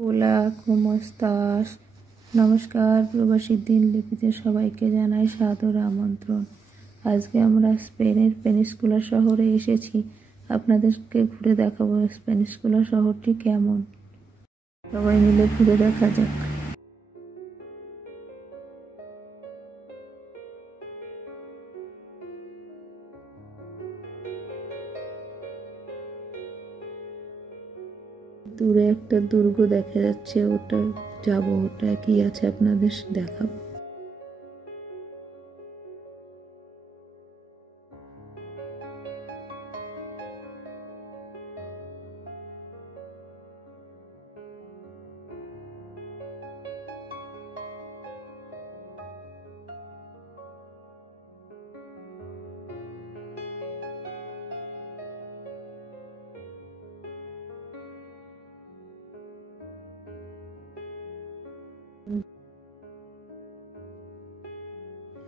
হোলা, ¿cómo estás? নমস্কার, প্রবাসী দিনলিপিতে সবাইকে জানাই সাদর আমন্ত্রণ। আজকে আমরা স্পেনের পেনিনসুলা শহরে এসেছি। আপনাদেরকে ঘুরে দেখাবো পেনিনসুলা শহরটি কেমন। সবাই মিলে ঘুরে দেখা যাক। দূরে একটা দুর্গ দেখা যাচ্ছে, ওটা যাবো, ওটা কি আছে আপনাদের দেখাবো।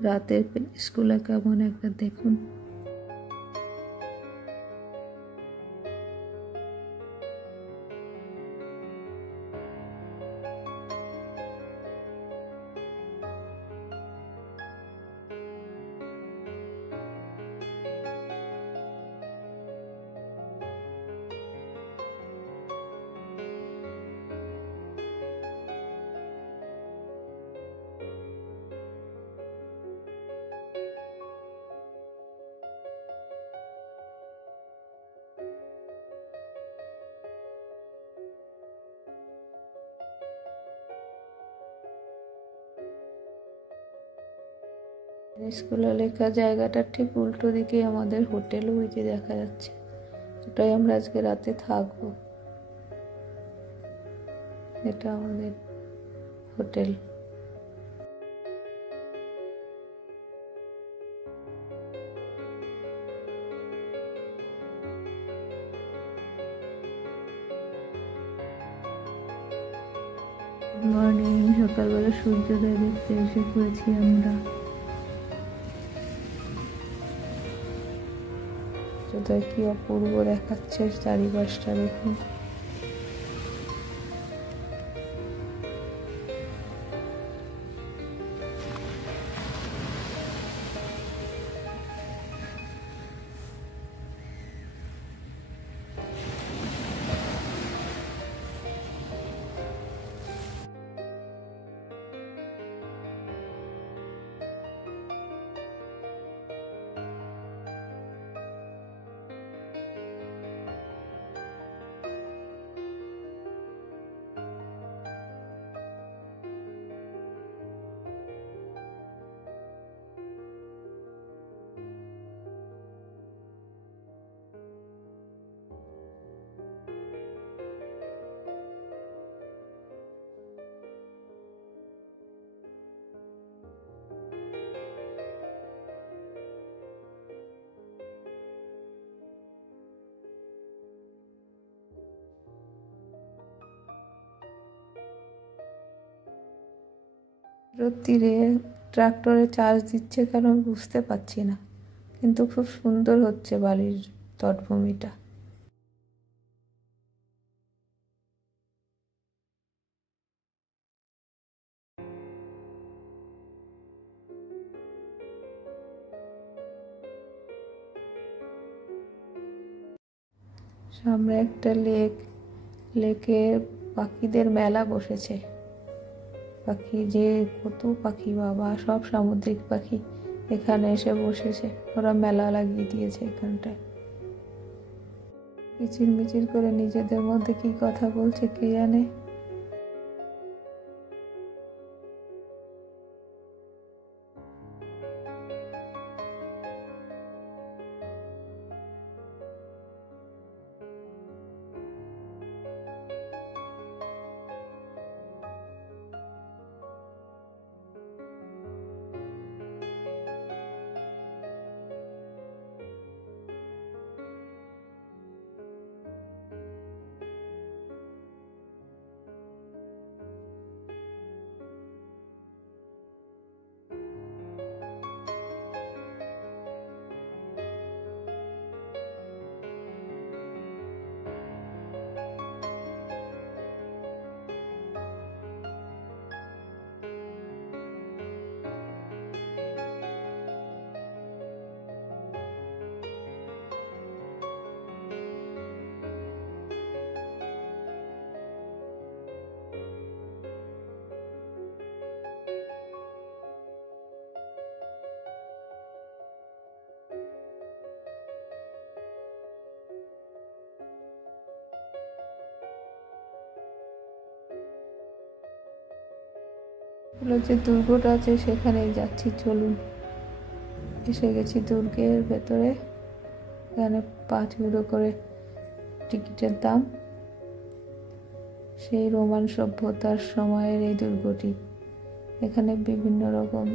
রাতের পেনিনসুলা কেমন একবার দেখুন। পেনিনসুলা লেখা জায়গাটার ঠিক উল্টো দিকে আমাদের হোটেল, ওই যে দেখা যাচ্ছে, ওটাই আমরা আজকে রাতে থাকবো। এটা আমাদের হোটেল। গুড মর্নিং, সকালবেলা সূর্যোদয় দেখতে এসে পড়েছি আমরা। সূর্যোদয় কি অপূর্ব দেখাচ্ছে চারিপাশটা দেখুন। তীরে ট্রাক্টরে চার্জ দিচ্ছে কেন বুঝতে পারছি না, কিন্তু খুব সুন্দর হচ্ছে বালির তটভূমিটা। সামনে একটা লেকে পাখিদের মেলা বসেছে। পাখি, যে কত পাখি বাবা, সব সামুদ্রিক পাখি এখানে এসে বসেছে। ওরা মেলা লাগিয়ে দিয়েছে এখানটায়। কিচিরমিচির করে নিজেদের মধ্যে কি কথা বলছে কে জানে। যে দুর্গটা আছে সেখানেই যাচ্ছি, চলুন। এসে গেছি দুর্গের ভেতরে। এখানে 5 ইউরো করে টিকিটের দাম। সেই রোমান সভ্যতার সময়ের এই দুর্গটি। এখানে বিভিন্ন রকম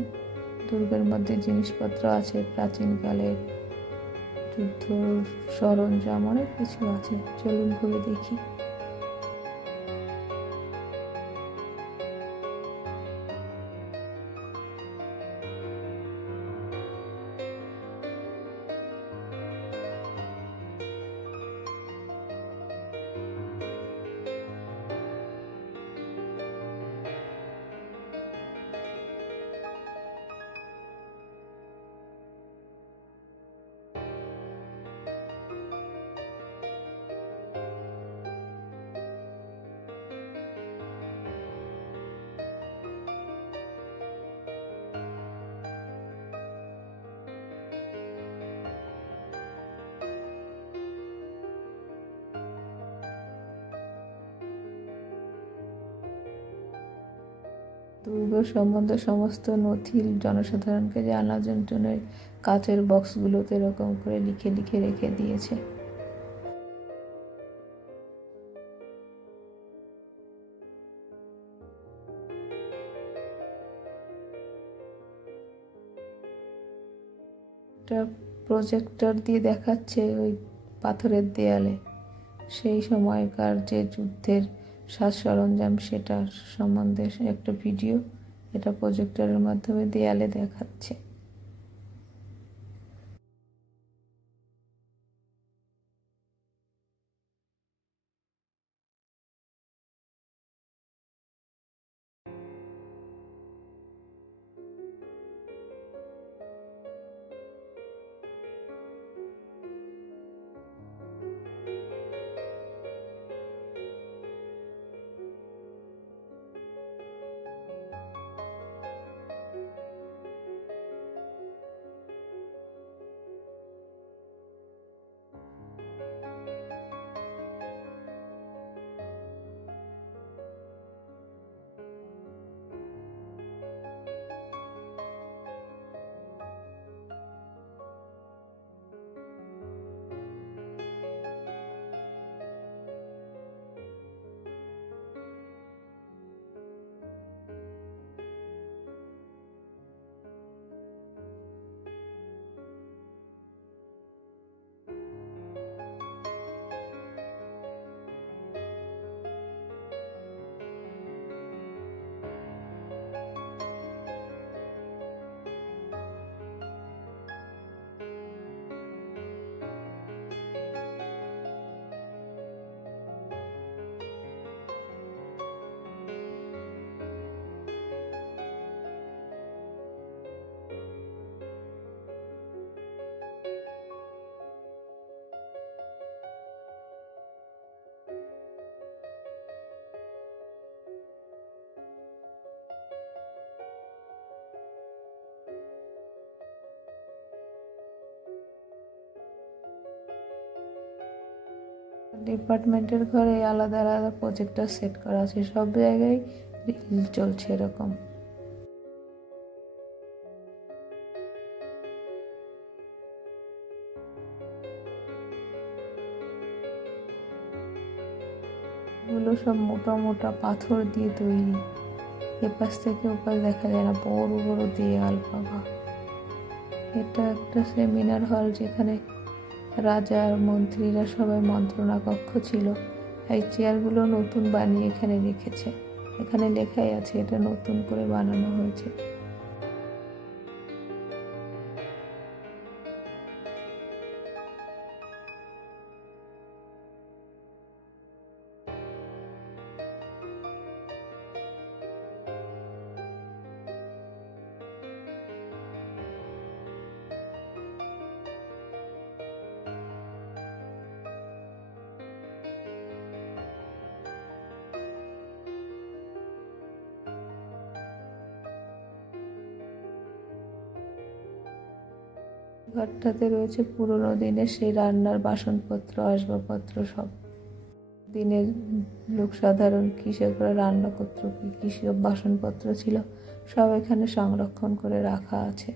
দুর্গের মধ্যে জিনিসপত্র আছে, প্রাচীনকালের যুদ্ধ সরঞ্জাম, অনেক কিছু আছে। চলুন ঘুরে দেখি। দুর্গ সম্বন্ধে সমস্ত নথি জনসাধারণকে জানার জন্য কাচের বক্সগুলোতে এরকম করে লিখে লিখে রেখে দিয়েছে। একটা প্রজেক্টর দিয়ে দেখাচ্ছে ওই পাথরের দেয়ালে সেই সময়কার যে যুদ্ধের সাজ সরঞ্জাম, সেটার সম্বন্ধে একটা ভিডিও এটা প্রজেক্টরের মাধ্যমে দেয়ালে দেখাচ্ছে। ডিপার্টমেন্টের ঘরে আলাদা আলাদা প্রজেক্টর সেট করা আছে, সব জায়গায় রিল চলছে এরকম। এগুলো সব মোটা মোটা পাথর দিয়ে তৈরি, এপাশ থেকে ওপাশ দেখা যায় না, বড় বড় দেয়াল। বাবা, এটা একটা সেমিনার হল যেখানে রাজা মন্ত্রীরা সবাই মন্ত্রণা কক্ষ ছিল। এই চেয়ারগুলো নতুন বানিয়ে এখানে রেখেছে। এখানে লেখাই আছে এটা নতুন করে বানানো হয়েছে। ঘরটাতে রয়েছে পুরোনো দিনের সেই রান্নার বাসনপত্র, আসবাবপত্র সব। দিনের লোক সাধারণ কিসে করে রান্না করতো, কি কি সব বাসনপত্র ছিল সব এখানে সংরক্ষণ করে রাখা আছে।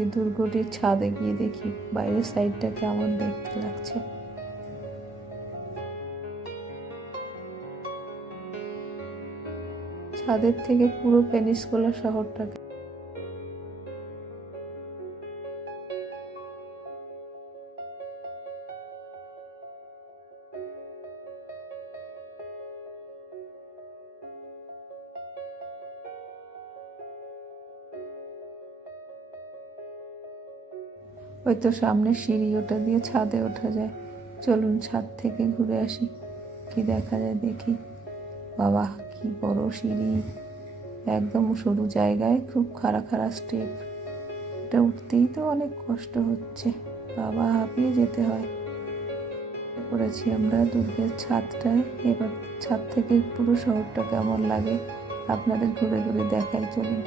এই দুর্গটির ছাদে গিয়ে দেখি বাইরের সাইডটা কেমন দেখতে লাগছে। ছাদের থেকে পুরো পেনিনসুলা শহরটাকে ওই তো সামনে সিঁড়ি, ওটা দিয়ে ছাদে ওঠা যায়। চলুন ছাদ থেকে ঘুরে আসি, কি দেখা যায় দেখি। বাবা কি বড় সিঁড়ি, একদম সরু জায়গায় খুব খাড়া খাড়া স্টেপ। এটা উঠতেই তো অনেক কষ্ট হচ্ছে, বাবা হাঁপিয়ে যেতে হয়। পড়েছি আমরা দুর্গের ছাদটায়। এবার ছাদ থেকে পুরো শহরটা কেমন লাগে আপনাদের ঘুরে ঘুরে দেখাই, চলুন।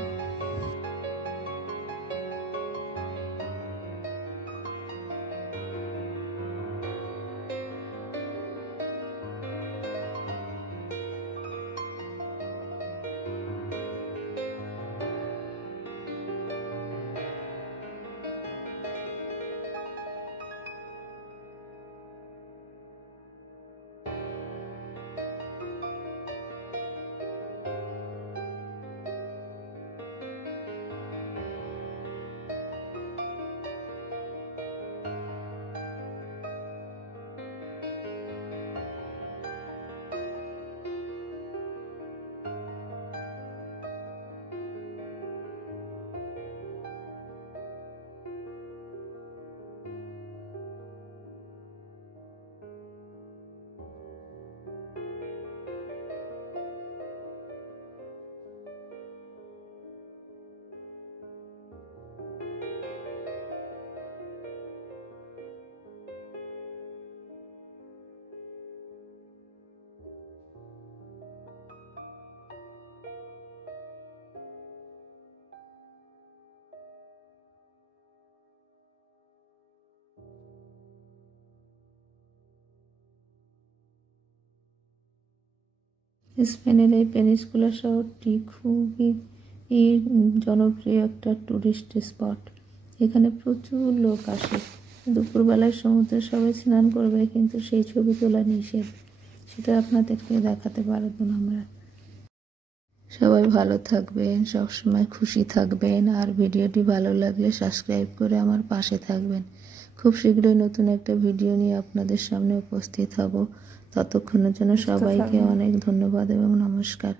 স্পেনের এই পেনিনসুলা শহরটি খুবই জনপ্রিয় একটা টুরিস্ট স্পট। এখানে প্রচুর লোক আসে। দুপুরবেলায় সমুদ্রে সবাই স্নান করবে, কিন্তু সেই ছবি তোলা নিষেধ, সেটা আপনাদেরকে দেখাতে পারবো না আমরা। সবাই ভালো থাকবেন, সবসময় খুশি থাকবেন, আর ভিডিওটি ভালো লাগলে সাবস্ক্রাইব করে আমার পাশে থাকবেন। খুব শীঘ্রই নতুন একটা ভিডিও নিয়ে আপনাদের সামনে উপস্থিত হব। ততক্ষণের জন্য সবাইকে অনেক ধন্যবাদ এবং নমস্কার।